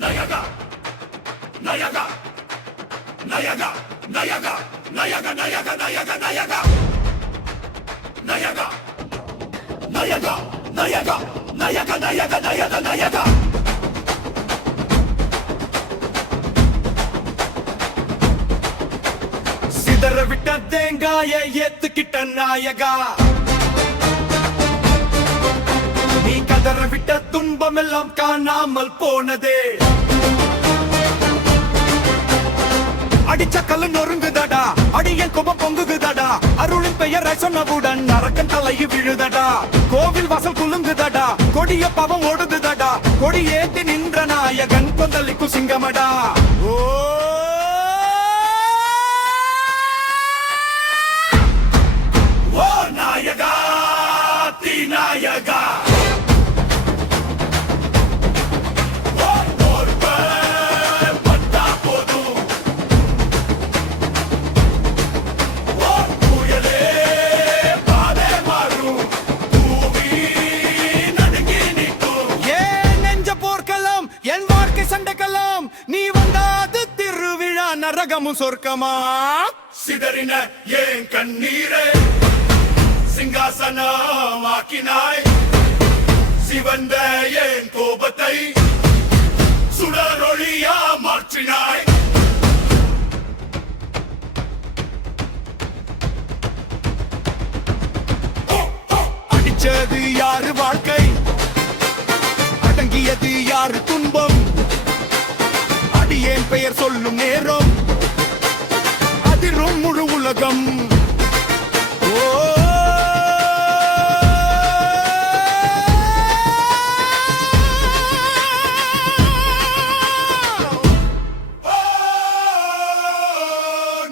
Nayaga, Nayaga, Nayaga, Nayaga, Nayaga, Nayaga, Nayaga, Nayaga, Nayaga, Nayaga, Nayaga, Nayaga, Nayaga, Nayaga, Nayaga. சிதற விட்ட தேங்காய ஏத்துக்கிட்ட நாயகா, நீ கதற விட்ட துன்பம் எல்லாம் காணாமல் போனதே. அடிச்ச கல்லு நொறுங்குதடா, அடியன் கோபம் பொங்குகுதடா, அருளின் பெயரை சொன்னவுடன் நரக்கன் தலையு விழுதடா. கோவில் வாசல் குலுங்குதடா, கொடிய பாவம் ஓடுதுதடா, கொடி ஏத்தி நின்ற நாயகன் கொந்தளிக்கும் சிங்கமடா. ஓ நாயகா, தி நாயகா, நீ வந்தாது திருவிழா நரகமும் சொர்க்கமா. சிதறின ஏன் கண்ணீரே சிங்காசனமாக்கினாய், சிவந்த ஏன் கோபத்தை சுடரொளியா மாற்றினாய். அடிச்சது யாரு வாழ்க்கை, அடங்கியது யாரு துன்பம், அடியேன் பெயர் சொல்லும் நேரம் அதிரும் முழு உலகம்.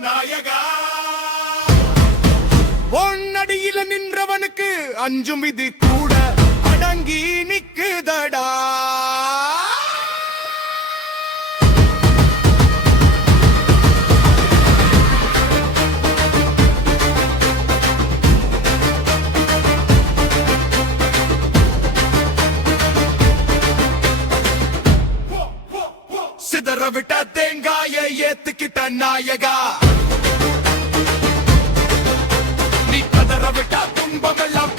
நாயகா, பொன்னடியில நின்றவனுக்கு அஞ்சும் இது கூட அடங்கி நிக்குதடா. சிதற விட்ட தேங்காய ஏத்துக்கிட்ட நாயகா, நீ கதற விட்ட துன்பம் எல்லாம்